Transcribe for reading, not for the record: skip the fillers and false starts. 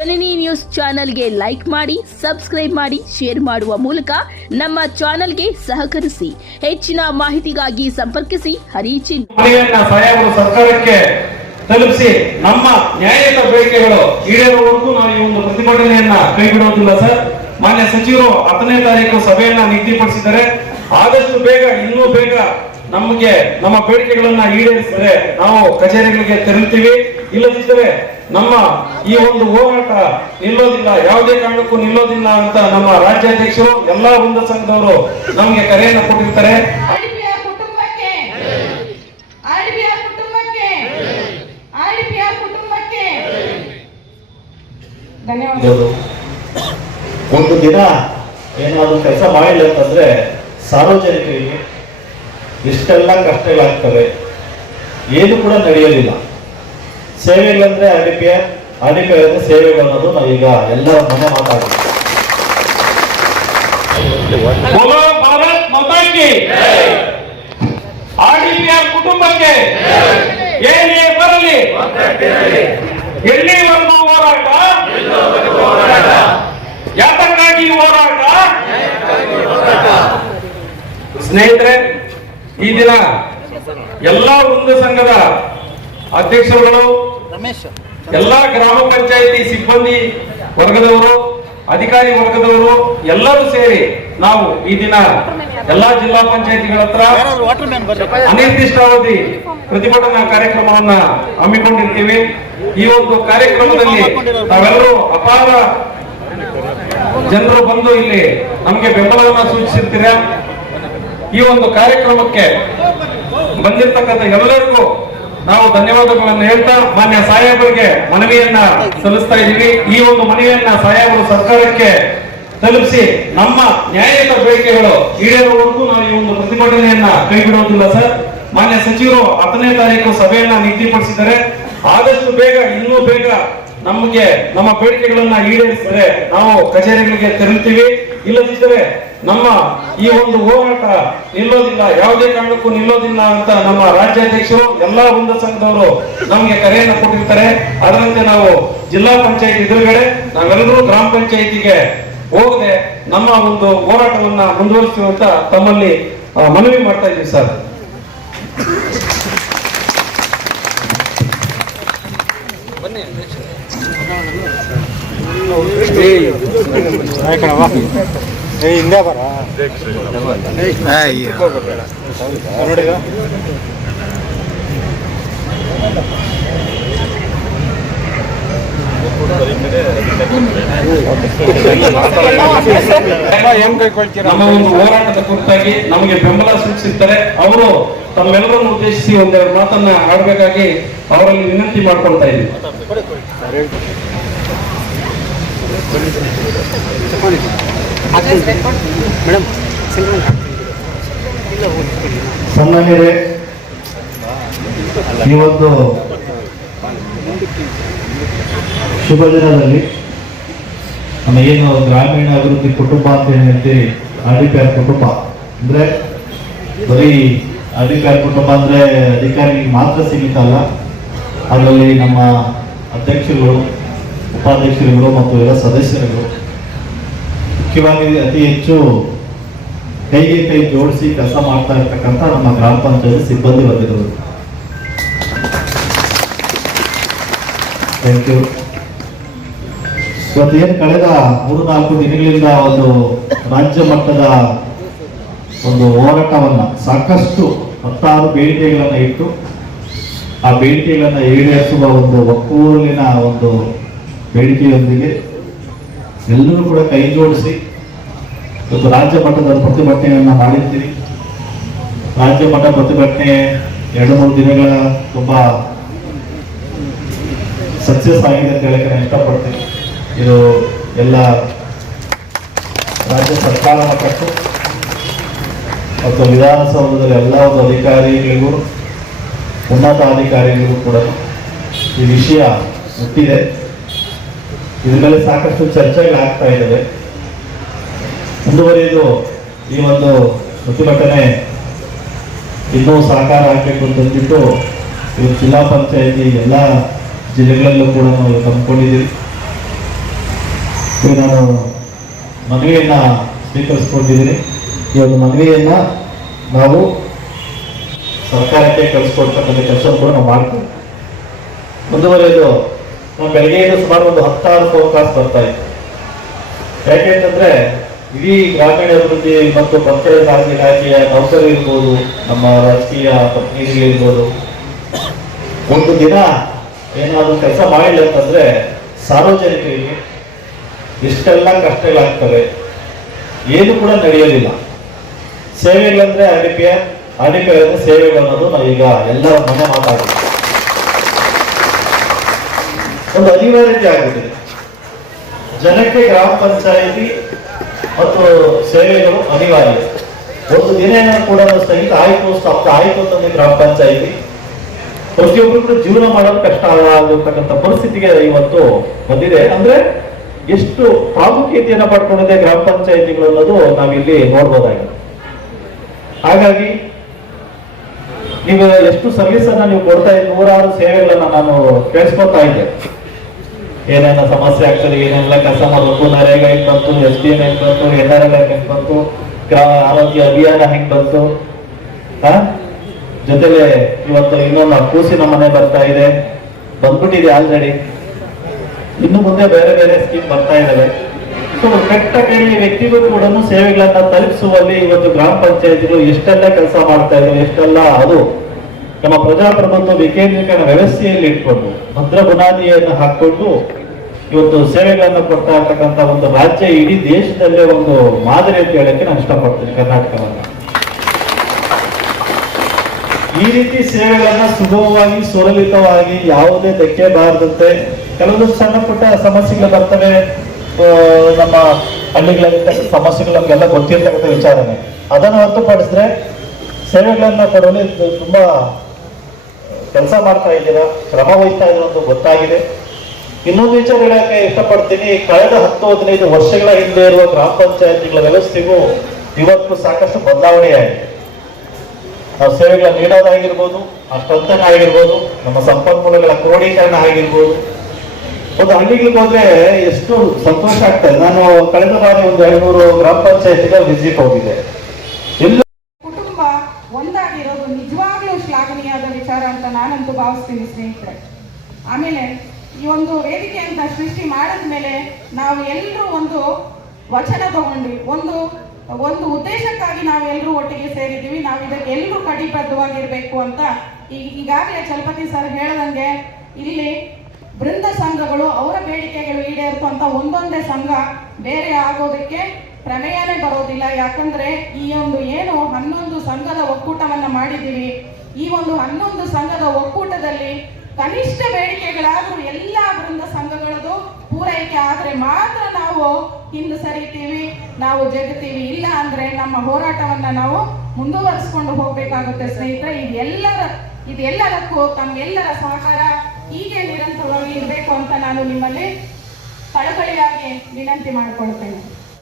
ಜನನಿ news ಚಾನೆಲ್ಗೆ like ಮಾಡಿ, subscribe ಮಾಡಿ, ಶೇರ್ ಮಾಡುವ ಮೂಲಕ ನಮ್ಮ ಚಾನೆಲ್ಗೆ ಸಹಕರಿಸಿ. ಹೆಚ್ಚಿನ ಮಾಹಿತಿಗಾಗಿ ಸಂಪರ್ಕಿಸಿ ಹರಿಚಿನ್. ಸಾಹೇಬರು ಸರ್ಕಾರಕ್ಕೆ ತಲುಪಿಸಿ ನಮ್ಮ ನ್ಯಾಯಯುತ ಬೇಡಿಕೆಗಳು ಈಡೇರುವವರೆಗೂ ನಾವು ಈ ಒಂದು ಪ್ರತಿಭಟನೆಯನ್ನ ಕೈಬಿಡುವುದಿಲ್ಲ ಸರ್. ಮಾನ್ಯ ಸಚಿವರು 10ನೇ ತಾರೀಕು ಸಭೆಯನ್ನ ನಿಗದಿಪಡಿಸಿದ್ದಾರೆ. ಆದಷ್ಟು ಬೇಗ, ಇನ್ನೂ ಬೇಗ ನಮಗೆ ನಮ್ಮ ಬೇಡಿಕೆಗಳನ್ನ ಈಡೇರಿಸಿದರೆ ನಾವು ಕಚೇರಿಗಳಿಗೆ ತೆರಳುತ್ತೀವಿ. ಇಲ್ಲದಿದ್ದರೆ ನಮ್ಮ ಈ ಒಂದು ಹೋರಾಟ ನಿಲ್ಲೋದಿಲ್ಲ, ಯಾವುದೇ ಕಾರಣಕ್ಕೂ ನಿಲ್ಲೋದಿಲ್ಲ ಅಂತ ನಮ್ಮ ರಾಜ್ಯಾಧ್ಯಕ್ಷರು ಎಲ್ಲಾ ಒಂದು ಸಂಘದವರು ನಮಗೆ ಕರೆಯನ್ನು ಕೊಟ್ಟಿರ್ತಾರೆ. ಒಂದು ದಿನ ಏನಾದ್ರು ಕೆಲಸ ಮಾಡಿಲ್ಲ ಅಂತಂದ್ರೆ ಸಾರ್ವಜನಿಕರಿಗೆ ಇಷ್ಟೆಲ್ಲ ಕಷ್ಟಗಳಾಗ್ತವೆ, ಏನು ಕೂಡ ನಡೆಯೋದಿಲ್ಲ. ಸೇವೆಗಳಂದ್ರೆ ಆರ್ಡಿಪಿಆರ್ ಅಂದ್ರೆ ಸೇವೆಗಳು ಅನ್ನೋದು ನಾವೀಗ ಎಲ್ಲರ ಮನೆ ಮಾತಾಡ್ತೀವಿ. ಭಾರತ್ ಮಾತಾಕಿ ಆರ್ಡಿಪಿಆರ್ ಕುಟುಂಬಕ್ಕೆ ಏನೇ ಬರಲಿ, ಎಲ್ಲಿವರೆಗೂ ಹೋರಾಟ, ಯಾತಕ್ಕಾಗಿ ಹೋರಾಟ. ಸ್ನೇಹಿತರೆ, ಈ ದಿನ ಎಲ್ಲಾ ಒಂದು ಸಂಘದ ಅಧ್ಯಕ್ಷರುಗಳು, ಎಲ್ಲಾ ಗ್ರಾಮ ಪಂಚಾಯಿತಿ ಸಿಬ್ಬಂದಿ ವರ್ಗದವರು, ಅಧಿಕಾರಿ ವರ್ಗದವರು ಎಲ್ಲರೂ ಸೇರಿ ನಾವು ಈ ದಿನ ಎಲ್ಲಾ ಜಿಲ್ಲಾ ಪಂಚಾಯಿತಿಗಳ ಹತ್ರ ಅನಿರ್ದಿಷ್ಟಾವಧಿ ಪ್ರತಿಭಟನಾ ಕಾರ್ಯಕ್ರಮವನ್ನ ಹಮ್ಮಿಕೊಂಡಿರ್ತೀವಿ. ಈ ಒಂದು ಕಾರ್ಯಕ್ರಮದಲ್ಲಿ ನಾವೆಲ್ಲರೂ ಅಪಾರ ಜನರು ಬಂದು ಇಲ್ಲಿ ನಮಗೆ ಬೆಂಬಲವನ್ನ ಸೂಚಿಸಿರ್ತೀರ. ಈ ಒಂದು ಕಾರ್ಯಕ್ರಮಕ್ಕೆ ಬಂದಿರತಕ್ಕಂಥ ಎಲ್ಲರಿಗೂ ನಾವು ಧನ್ಯವಾದಗಳನ್ನು ಹೇಳ್ತಾ ಮಾನ್ಯ ಸಾಹೇಬರಿಗೆ ಮನವಿಯನ್ನ ಸಲ್ಲಿಸ್ತಾ ಇದ್ದೀವಿ. ಈ ಒಂದು ಮನವಿಯನ್ನ ಸಾಹೇಬರು ಸರ್ಕಾರಕ್ಕೆ ತಲುಪಿಸಿ ನಮ್ಮ ನ್ಯಾಯಯುತ ಬೇಡಿಕೆಗಳು ಈಡೇರುವವರೆಗೂ ನಾವು ಈ ಒಂದು ಪ್ರತಿಭಟನೆಯನ್ನ ಕೈಬಿಡುವುದಿಲ್ಲ ಸರ್. ಮಾನ್ಯ ಸಚಿವರು 10ನೇ ತಾರೀಕು ಸಭೆಯನ್ನ ನಿಗದಿಪಡಿಸಿದ್ದಾರೆ. ಆದಷ್ಟು ಬೇಗ, ಇನ್ನೂ ಬೇಗ ನಮಗೆ ನಮ್ಮ ಬೇಡಿಕೆಗಳನ್ನ ಈಡೇರಿಸಿದರೆ ನಾವು ಕಚೇರಿಗಳಿಗೆ ತೆರಳುತ್ತೀವಿ. ಇಲ್ಲದಿದ್ದರೆ ನಮ್ಮ ಈ ಒಂದು ಹೋರಾಟ ನಿಲ್ಲೋದಿಲ್ಲ, ಯಾವುದೇ ಕಾರಣಕ್ಕೂ ನಿಲ್ಲೋದಿಲ್ಲ ಅಂತ ನಮ್ಮ ರಾಜ್ಯಾಧ್ಯಕ್ಷರು ಎಲ್ಲಾ ಒಂದು ಸಂಘದವರು ನಮಗೆ ಕರೆಯನ್ನು ಕೊಟ್ಟಿರ್ತಾರೆ. ಅದರಂತೆ ನಾವು ಜಿಲ್ಲಾ ಪಂಚಾಯತ್ ಎದುರುಗಡೆ ನಾವೆಲ್ಲರೂ ಗ್ರಾಮ ಪಂಚಾಯಿತಿಗೆ ಹೋಗದೆ ನಮ್ಮ ಒಂದು ಹೋರಾಟವನ್ನ ಮುಂದುವರಿಸ್ತೀವಿ ಅಂತ ತಮ್ಮಲ್ಲಿ ಮನವಿ ಮಾಡ್ತಾ ಇದ್ದೀವಿ ಸರ್. ಹಿಂದೆ ಬರ ನೋಡಿದ ನಮ್ಮ ಒಂದು ಹೋರಾಟದ ಕುರಿತಾಗಿ ನಮಗೆ ಬೆಂಬಲ ಸೂಚಿಸಿರ್ತಾರೆ. ಅವರು ತಮ್ಮೆಲ್ಲರನ್ನು ಉದ್ದೇಶಿಸಿ ಒಂದೆರಡು ಮಾತನ್ನ ಆಡಬೇಕಾಗಿ ಅವರಲ್ಲಿ ವಿನಂತಿ ಮಾಡ್ಕೊಳ್ತಾ ಇದ್ದೀವಿ. ಸನ್ಮಾನ್ಯರೇ, ಈ ಒಂದು ಶುಭ ದಿನದಲ್ಲಿ ನಮ್ಮ ಏನು ಗ್ರಾಮೀಣ ಅಭಿವೃದ್ಧಿ ಕುಟುಂಬ ಅಂತ ಏನು ಹೇಳ್ತೀವಿ, ಆರ್ಡಿಪಿಆರ್ ಕುಟುಂಬ ಅಂದ್ರೆ ಬರೀ ಆರ್ಡಿಪಿಆರ್ ಕುಟುಂಬ ಅಂದ್ರೆ ಅಧಿಕಾರಿಗಳಿಗೆ ಮಾತ್ರ ಸೀಮಿತ ಅಲ್ಲ. ಅದರಲ್ಲಿ ನಮ್ಮ ಅಧ್ಯಕ್ಷರುಗಳು, ಉಪಾಧ್ಯಕ್ಷರುಗಳು ಮತ್ತು ಎಲ್ಲ ಸದಸ್ಯರುಗಳು, ಮುಖ್ಯವಾಗಿ ಅತಿ ಹೆಚ್ಚು ಕೈಗೆ ಕೈ ಜೋಡಿಸಿ ಕೆಲಸ ಮಾಡ್ತಾ ಇರ್ತಕ್ಕಂಥ ನಮ್ಮ ಗ್ರಾಮ ಪಂಚಾಯತ್ ಸಿಬ್ಬಂದಿ ವರ್ಗದವರು. Thank you. ಇವತ್ತೇನು ಕಳೆದ 3-4 ದಿನಗಳಿಂದ ಒಂದು ರಾಜ್ಯ ಮಟ್ಟದ ಒಂದು ಹೋರಾಟವನ್ನ ಸಾಕಷ್ಟು 16 ಬೇಡಿಕೆಗಳನ್ನ ಇಟ್ಟು ಆ ಬೇಡಿಕೆಗಳನ್ನ ಈಡೇರಿಸುವ ಒಂದು ಒಕ್ಕೂಲಿನ ಒಂದು ಬೇಡಿಕೆಯೊಂದಿಗೆ ಎಲ್ಲರೂ ಕೂಡ ಕೈ ಜೋಡಿಸಿ ಇವತ್ತು ರಾಜ್ಯ ಮಟ್ಟದ ಪ್ರತಿಭಟನೆಯನ್ನ ಮಾಡಿರ್ತೀವಿ. ರಾಜ್ಯ ಮಟ್ಟ ಪ್ರತಿಭಟನೆ 2-3 ದಿನಗಳ ತುಂಬಾ ಸಕ್ಸಸ್ ಆಗಿದೆ ಅಂತ ಹೇಳಕ್ಕೆ ನಾನು ಇಷ್ಟಪಡ್ತೀನಿ. ಇದು ಎಲ್ಲ ರಾಜ್ಯ ಸರ್ಕಾರ ಮಟ್ಟಕ್ಕೂ ಮತ್ತು ವಿಧಾನಸೌಧದಲ್ಲಿ ಎಲ್ಲ ಒಂದು ಅಧಿಕಾರಿಗಳಿಗೂ, ಉನ್ನತ ಅಧಿಕಾರಿಗಳಿಗೂ ಕೂಡ ಈ ವಿಷಯ ಮುಟ್ಟಿದೆ. ಇದ್ರ ಮೇಲೆ ಸಾಕಷ್ಟು ಚರ್ಚೆಗಳಾಗ್ತಾ ಇದ್ದಾವೆ. ಮುಂದುವರಿದು ಈ ಒಂದು ಪ್ರತಿಭಟನೆ ಇನ್ನೂ ಸಹಕಾರ ಆಗಬೇಕು ಅಂತಂದ್ಬಿಟ್ಟು ಜಿಲ್ಲಾ ಪಂಚಾಯತಿ ಎಲ್ಲ ಜಿಲ್ಲೆಗಳಲ್ಲೂ ಕೂಡ ನಾವು ತಂದುಕೊಂಡಿದ್ದೀವಿ. ಈಗ ನಾನು ಮನವಿಯನ್ನ ಸ್ವೀಕರಿಸ್ಕೊಂಡಿದ್ದೀನಿ. ಈ ಒಂದು ಮನವಿಯನ್ನ ನಾವು ಸರ್ಕಾರಕ್ಕೆ ಕಳಿಸ್ಕೊಡ್ತಕ್ಕಂಥ ಕೆಲಸ ಕೂಡ ನಾವು ಮಾಡ್ತೀವಿ. ಮುಂದುವರೆದು ನಾವು ಬೆಳಗ್ಗೆಯಿಂದ ಸುಮಾರು ಒಂದು 10 ಫೋನ್ ಕಾಲ್ಸ್ ಬರ್ತಾ ಇತ್ತು. ಯಾಕೆಂತಂದ್ರೆ ಇಡೀ ಗ್ರಾಮೀಣ ಅಭಿವೃದ್ಧಿ ಮತ್ತು ಪಂಚಾಯತ್ ರಾಜ್ ಇಲಾಖೆಯ ನೌಕರರು ಇರ್ಬೋದು, ನಮ್ಮ ರಾಜಕೀಯ ಪತ್ನಿಗಳಿರ್ಬೋದು, ಒಂದು ದಿನ ಏನಾದರೂ ಕೆಲಸ ಮಾಡಿಲ್ಲ ಅಂತಂದ್ರೆ ಸಾರ್ವಜನಿಕರಿಗೆ ಇಷ್ಟೆಲ್ಲ ಕಷ್ಟಗಳಾಗ್ತವೆ, ಏನು ಕೂಡ ನಡೆಯೋದಿಲ್ಲ. ಸೇವೆಗಳಂದ್ರೆ RDPR ಅಂದ್ರೆ ಸೇವೆಗಳು ಅನ್ನೋದು ನಾವೀಗ ಎಲ್ಲರ ಮನೆ ಮಾತಾಡಿದ್ವಿ. ಒಂದು ಅನಿವಾರ್ಯತೆ ಆಗುತ್ತಿದೆ ಜನಕ್ಕೆ. ಗ್ರಾಮ ಪಂಚಾಯಿತಿ ಮತ್ತು ಸೇವೆಗಳು ಅನಿವಾರ್ಯ. ಒಂದು ದಿನ ಕೂಡ ಸ್ಥಗಿತ ಆಯ್ತು, ಸ್ತಬ್ಧ ಆಯ್ತು ಅಂತಂದ್ರೆ ಗ್ರಾಮ ಪಂಚಾಯಿತಿ ಪ್ರತಿಯೊಬ್ಬರು ಜೀವನ ಮಾಡೋದು ಕಷ್ಟ ಆಗಿರ್ತಕ್ಕಂಥ ಪರಿಸ್ಥಿತಿಗೆ ಇವತ್ತು ಬಂದಿದೆ. ಅಂದ್ರೆ ಎಷ್ಟು ಪ್ರಾಮುಖ್ಯತೆಯನ್ನು ಪಡ್ಕೊಂಡಿದೆ ಗ್ರಾಮ ಪಂಚಾಯಿತಿಗಳು ಅನ್ನೋದು ನಾವಿಲ್ಲಿ ನೋಡ್ಬೋದಾಗಿದೆ. ಹಾಗಾಗಿ ನೀವು ಎಷ್ಟು ಸರ್ವಿಸ್ ಅನ್ನ ನೀವು ಕೊಡ್ತಾ ಇದ್ದ 106 ಸೇವೆಗಳನ್ನ ನಾನು ಕೇಳಿಸ್ಕೊತಾ ಇದ್ದೆ. ಏನೇನ ಸಮಸ್ಯೆ ಆಗ್ತದೆ, ಏನೆಲ್ಲ ಕೆಲಸ ಮಾಡಬೇಕು, ನರೇಗಾ ಹೆಂಗ್ ಬಂತು, SDM ಹೆಂಗ್ ಬಂತು, NRL ಹೆಂಗ್ ಬಂತು, ಗ್ರಾಮ ಆರೋಗ್ಯ ಅಭಿಯಾನ ಹೆಂಗ್ ಬಂತು, ಜೊತೆಲೆ ಇವತ್ತು ಇನ್ನೊಂದು ಕೂಸಿನ ಮನೆ ಬರ್ತಾ ಇದೆ, ಬಂದ್ಬಿಟ್ಟಿದೆ ಆಲ್ರೆಡಿ. ಇನ್ನು ಮುಂದೆ ಬೇರೆ ಬೇರೆ ಸ್ಕೀಮ್ ಬರ್ತಾ ಇದ್ದಾವೆ. ಸೊ ಕೆಟ್ಟ ಕೇಳಿ ವ್ಯಕ್ತಿಗೂ ಕೂಡ ಸೇವೆಗಳನ್ನ ತಲುಪಿಸುವಲ್ಲಿ ಇವತ್ತು ಗ್ರಾಮ ಪಂಚಾಯತಿಗಳು ಎಷ್ಟೆಲ್ಲ ಕೆಲಸ ಮಾಡ್ತಾ ಇದ್ದಾವೆ, ಎಷ್ಟೆಲ್ಲ ಅದು ನಮ್ಮ ಪ್ರಜಾಪ್ರಭುತ್ವ ವಿಕೇಂದ್ರೀಕರಣ ವ್ಯವಸ್ಥೆಯಲ್ಲಿ ಇಟ್ಕೊಂಡು ಭದ್ರ ಬುನಾದಿಯನ್ನು ಹಾಕೊಂಡು ಇವತ್ತು ಸೇವೆಗಳನ್ನು ಕೊಡ್ತಾ ಇರ್ತಕ್ಕಂಥ ಒಂದು ರಾಜ್ಯ ಇಡೀ ದೇಶದಲ್ಲೇ ಒಂದು ಮಾದರಿ ಅಂತ ಹೇಳಕ್ಕೆ ನಾನು ಇಷ್ಟಪಡ್ತೀನಿ ಕರ್ನಾಟಕವನ್ನ. ಈ ರೀತಿ ಸೇವೆಗಳನ್ನ ಸುಗಮವಾಗಿ ಸುಲಲಿತವಾಗಿ ಯಾವುದೇ ಧಕ್ಕೆ ಬಾರದಂತೆ ಕೆಲವೊಂದು ಸಣ್ಣ ಪುಟ್ಟ ಸಮಸ್ಯೆಗಳು ಬರ್ತವೆ. ನಮ್ಮ ಹಳ್ಳಿಗಳಲ್ಲಿ ಸಮಸ್ಯೆಗಳು ನಮಗೆಲ್ಲ ಗೊತ್ತಿರ್ತಕ್ಕಂಥ ವಿಚಾರನೆ. ಅದನ್ನು ಹೊರತುಪಡಿಸಿದ್ರೆ ಸೇವೆಗಳನ್ನ ಕೊಡಲು ತುಂಬಾ ಕೆಲಸ ಮಾಡ್ತಾ ಇದ್ದೀರಾ, ಶ್ರಮ ವಹಿಸ್ತಾ ಇದ್ದೀರಾ ಅಂತ ಗೊತ್ತಾಗಿದೆ. ಇನ್ನೊಂದು ವಿಚಾರ ಹೇಳಕ್ಕೆ ಇಷ್ಟಪಡ್ತೀನಿ. ಕಳೆದ 10-15 ವರ್ಷಗಳ ಹಿಂದೆ ಇರುವ ಗ್ರಾಮ ಪಂಚಾಯತಿಗಳ ವ್ಯವಸ್ಥೆಗೂ ಇವತ್ತು ಸಾಕಷ್ಟು ಬದಲಾವಣೆಯಾಗಿದೆ. ನಾವು ಸೇವೆಗಳ ನೀಡೋದಾಗಿರ್ಬೋದು, ಅಷ್ಟೊಂದನ ಆಗಿರ್ಬೋದು, ನಮ್ಮ ಸಂಪನ್ಮೂಲಗಳ ಕ್ರೋಢೀಕರಣ ಆಗಿರ್ಬೋದು. ಒಂದು ಹಳ್ಳಿಗಳಿಗೆ ಹೋದ್ರೆ ಎಷ್ಟು ಸಂತೋಷ ಆಗ್ತದೆ. ನಾನು ಕಳೆದ ಬಾರಿ ಒಂದು 200 ಗ್ರಾಮ ಪಂಚಾಯತಿಗೆ ವಿಸಿಟ್ ಹೋಗಿದ್ದೆ. ಕುಟುಂಬ ಒಂದಾಗಿರೋದು ನಿಜವಾಗ್ಲೂ ಶ್ಲಾಘನೀಯವಾದ ವಿಚಾರ ಅಂತ ನಾನಂತೂ ಭಾವಿಸ್ತೀನಿ ಸ್ನೇಹಿತರೆ. ಆಮೇಲೆ ಈ ಒಂದು ವೇದಿಕೆ ಅಂತ ಸೃಷ್ಟಿ ಮಾಡಿದ್ಮೇಲೆ ನಾವು ಎಲ್ಲರೂ ಒಂದು ವಚನ ತಗೊಂಡ್ವಿ, ಒಂದು ಉದ್ದೇಶಕ್ಕಾಗಿ ನಾವು ಎಲ್ಲರೂ ಒಟ್ಟಿಗೆ ಸೇರಿದ್ದೀವಿ. ನಾವು ಇದಕ್ಕೆ ಎಲ್ಲರೂ ಕಟಿಬದ್ಧವಾಗಿರ್ಬೇಕು ಅಂತ ಈಗಾಗಲೇ ಚಲಪತಿ ಸರ್ ಹೇಳ್ದಂಗೆ ಇಲ್ಲಿ ಬೃಂದ ಸಂಘಗಳು ಅವರ ಬೇಡಿಕೆಗಳು ಈಡೇರಿತು ಅಂತ ಒಂದೊಂದೇ ಸಂಘ ಬೇರೆ ಆಗೋದಕ್ಕೆ ಪ್ರಮೇಯನೇ ಬರೋದಿಲ್ಲ. ಯಾಕಂದ್ರೆ ಈ ಒಂದು ಏನು 11 ಸಂಘದ ಒಕ್ಕೂಟವನ್ನ ಮಾಡಿದ್ದೀವಿ, ಈ ಒಂದು 11 ಸಂಘದ ಒಕ್ಕೂಟದಲ್ಲಿ ಕನಿಷ್ಠ ಬೇಡಿಕೆಗಳಾದ್ರೂ ಎಲ್ಲ ಬೃಂದ ಸಂಘಗಳದು ಪೂರೈಕೆ ಆದ್ರೆ ಮಾತ್ರ ನಾವು ಹಿಂದೆ ಸರಿತೀವಿ, ನಾವು ಜಗತೀವಿ. ಇಲ್ಲ ಅಂದ್ರೆ ನಮ್ಮ ಹೋರಾಟವನ್ನ ನಾವು ಮುಂದುವರಿಸಿಕೊಂಡು ಹೋಗ್ಬೇಕಾಗುತ್ತೆ ಸ್ನೇಹಿತರೆ. ಇದೆಲ್ಲದಕ್ಕೂ ತಮ್ಮೆಲ್ಲರ ಸಹಕಾರ ಹೀಗೆ ನಿರಂತರವಾಗಿ ಇರಬೇಕು ಅಂತ ನಾನು ನಿಮ್ಮಲ್ಲಿ ಕಳಕಳಿಯಾಗಿ ವಿನಂತಿ ಮಾಡಿಕೊಳ್ತೇನೆ.